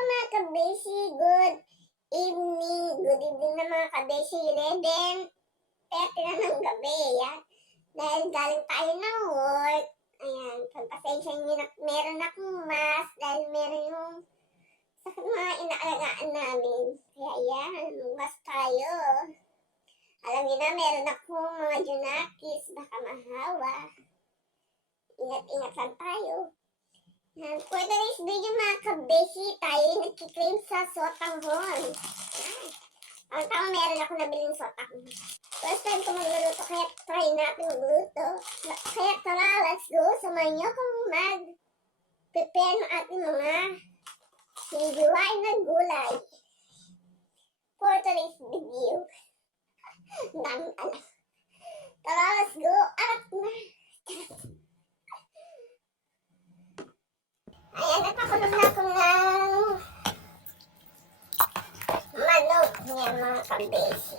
mga kabeshi, good evening. Good evening na mga kabeshi. 11:30 na ng gabi. Yan. Dahil galing tayo ng work. Ayan, pagpasensya nyo na meron akong mask dahil meron yung sakit mga inaalagaan namin. Kaya yan, mask tayo. Alam nyo na, meron akong mga junakis, baka mahawa. Ingat-ingat lang tayo. For today's video mga kabeshi, tayo nagkiklaim sa sotanghon. Ang tama, meron ako nabiling sotanghon. First time ko magluluto, kaya try natin magluto. Kaya tara, let's go. Samahan nyo kung mag-prepare ng ating mga hinihiwain na gulay. For today's video. Ang daming alam. Tara, let's go. At na. Ayan, nagpakulong na ako ng manok niya mga kabeshi.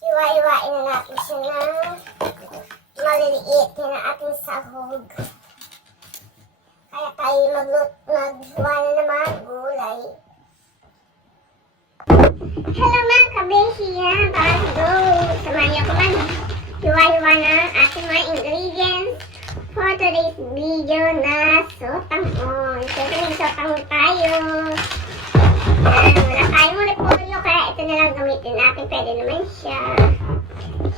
Iwa-iwain na natin siya ng maliliit na ating sahog. Kaya tayo maghiwa na ng mga gulay. Hello mga kabeshi, yan. Let's go. Samahan niyo ko man. Hiwa-hiwa na ang ating mga ingredients for today's video na sotanghon. Siyempre may sotanghon tayo. Wala tayong repolyo kaya ito na lang gamitin natin. Pwede naman siya.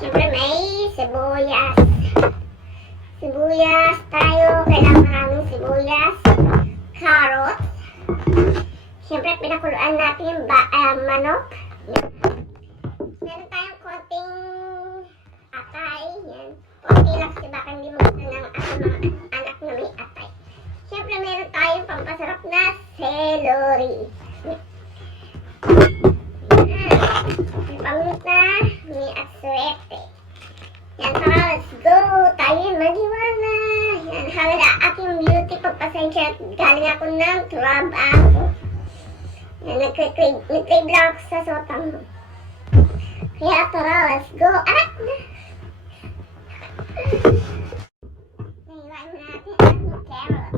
Siyempre may sibuyas. Sibuyas tayo. Kailangan maraming sibuyas. Carrots. Siyempre pinakuluan natin yung manok. Meron tayong konting atay. Yan. Konti lang kasi baka hindi mo gusto ng mga anak na may atay. Siyempre meron tayong pampasarap na celery. May paminta, may aswerte. Yan, tara, let's go. Tayo maghiwa na. Yan, hala aking beauty. Pagpasensya, galing ako ng trabaho. Yan, nag-crave lang ako sa sotanghon. Kaya tara, let's go. Arat na. Nahiwain mo natin ang carrots.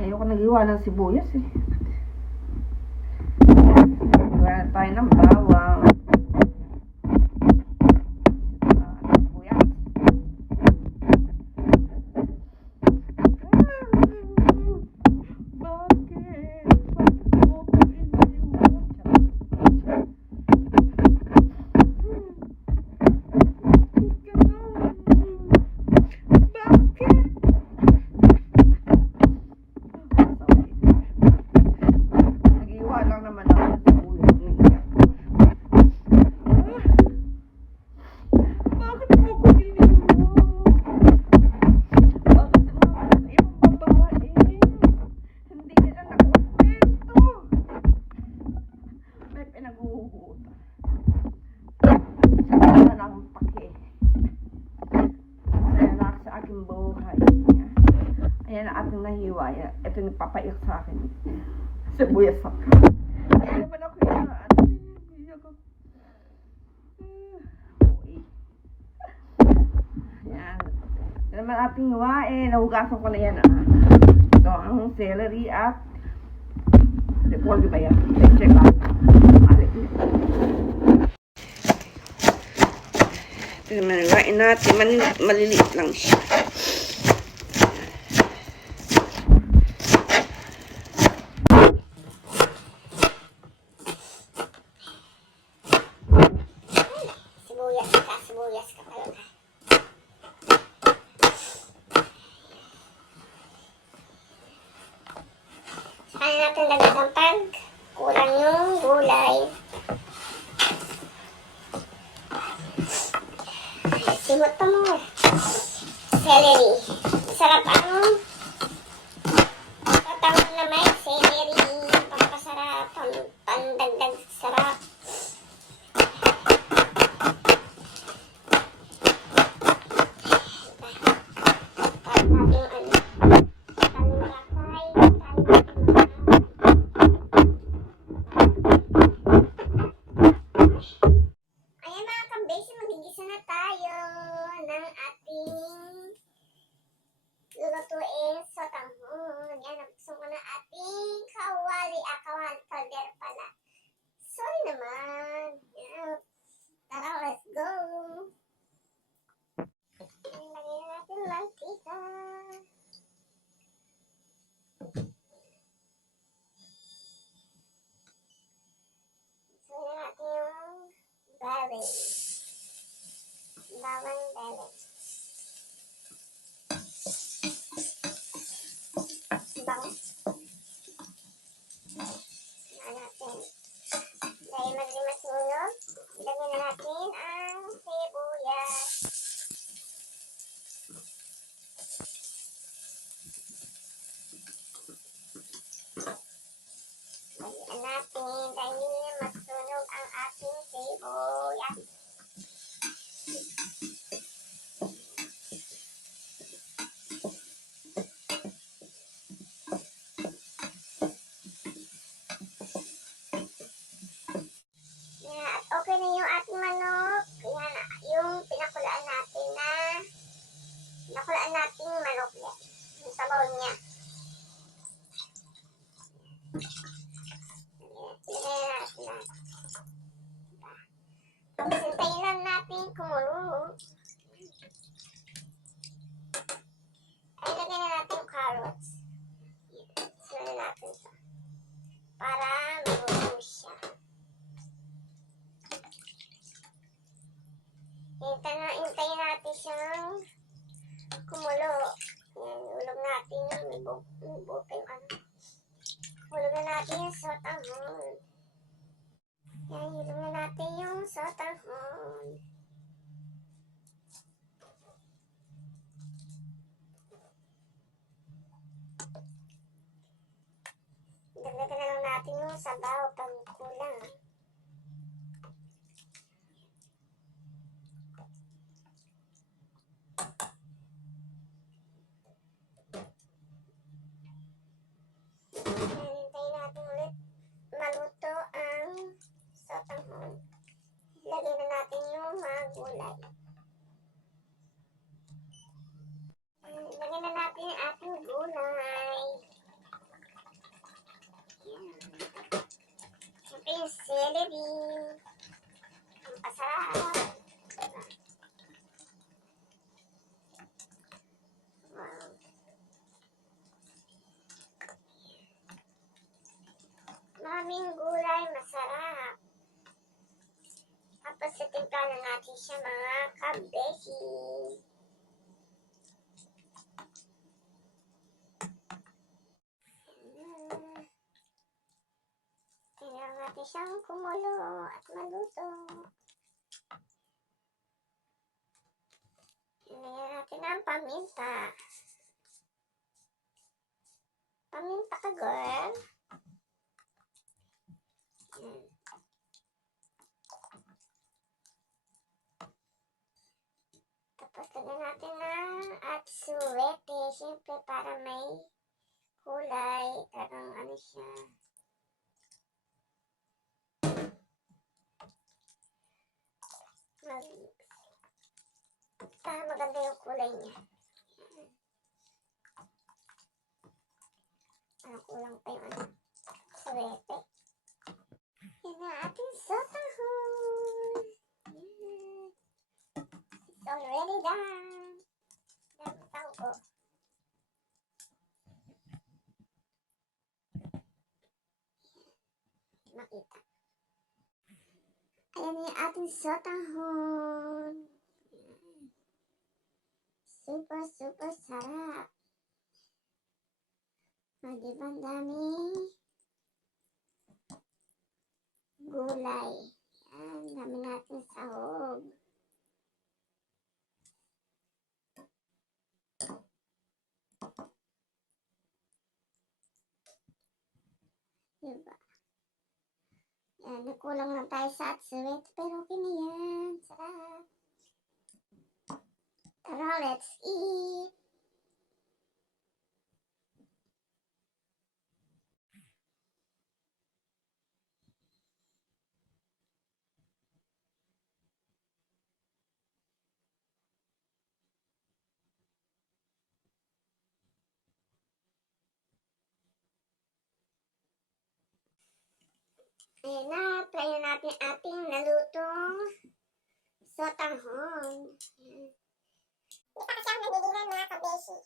Ayoko nag-iwa ng sibuyas eh. Iwa na tayo ng bawang. Sibuyas. Bakit? Bakit mo ko iniwan? Nag-iwa lang naman ako ng sibuyas. ginagawa niya. Ito yung nagpapaiyak sa akin. Sibuyas ako. Hindi naman ako yan. Iyak ako. Okay. Yan. Yan naman ating hiwain. Nahugasan ko na yan. Ito ang celery at repolyo ba yan? Check out. Ito naman hiwain natin. Maliliit lang siya. Sibuyas ka pala. Saan natin lagyan pag kulang yung gulay. Simot pa mo. Celery. Sarap ang tatawag na may celery. Pampasarap. Pandagdag sarap. Magigisa na tayo ng ating lulutuin sa tanghon. Yan, nabuksan ko na ating kawali powder pala. Sorry naman. Yan. Tara, let's go. Lagyan natin mantika. Lagyan natin yung bawang bawang. Bang. Yan natin. Dahil madaling masunog, lagyan na natin ang sibuyas. Lagyan natin dahil masunog ang ating sibuyas. Okay na yung ating manok. Yan, yung pinakulaan natin manok yan. Yung sabaw niya. Tapos hintayin lang natin kumulo. Ay, lagyan na natin yung carrots. Sunod natin siya. Para maluto siya. Hintayin natin siyang kumulo. Yan, ulog natin yung may buka yung ano. Ulog na natin yung sotahon. Yan, ulog na natin yung sotahon. Dagdagan na lang natin yung sabaw pag kulang. Hintayin natin ulit maluto ang sotahon. Lagyan na natin yung mga gulay. Lagyan na natin yung ating gulay. Siyempre yung celery. Ang pasarap. Wow. Maraming gulay, masarap. Tapos itimpla na natin siya mga kabeshi. Kailangan natin siyang kumulo at maluto. Ilagyan natin ang paminta. Paminta ka, girl. Tapos lagyan natin ng atsuwete. Siyempre para may kulay. Parang ano siya. Para maganda yung kulay niya. Parang kulang pa yung ano. Suwete. Yan na ating sotahon. Yan. It's already done. Dami tao ko. Makita. Ayan yung ating sotahon. Yan. Super, super sarap. O, diba ang daming gulay. Yan, dami natin sahog. Diba? Yan, nagkulang lang tayo sa atsuwet, pero okay na yan. Sarap. Tara, let's eat. Ayan na, try na natin ating nalutong sotanghon. Ayan. Hindi pa kasi ako nagdidinan mga kabeshi.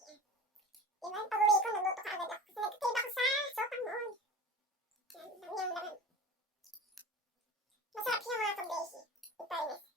Diba yung pag-uwi ko, nagluto ka agad ako. Kasi nagkakita ko sa sotanghon. Ayan, dami yung laman. Masarap siya mga kabeshi. In fairness.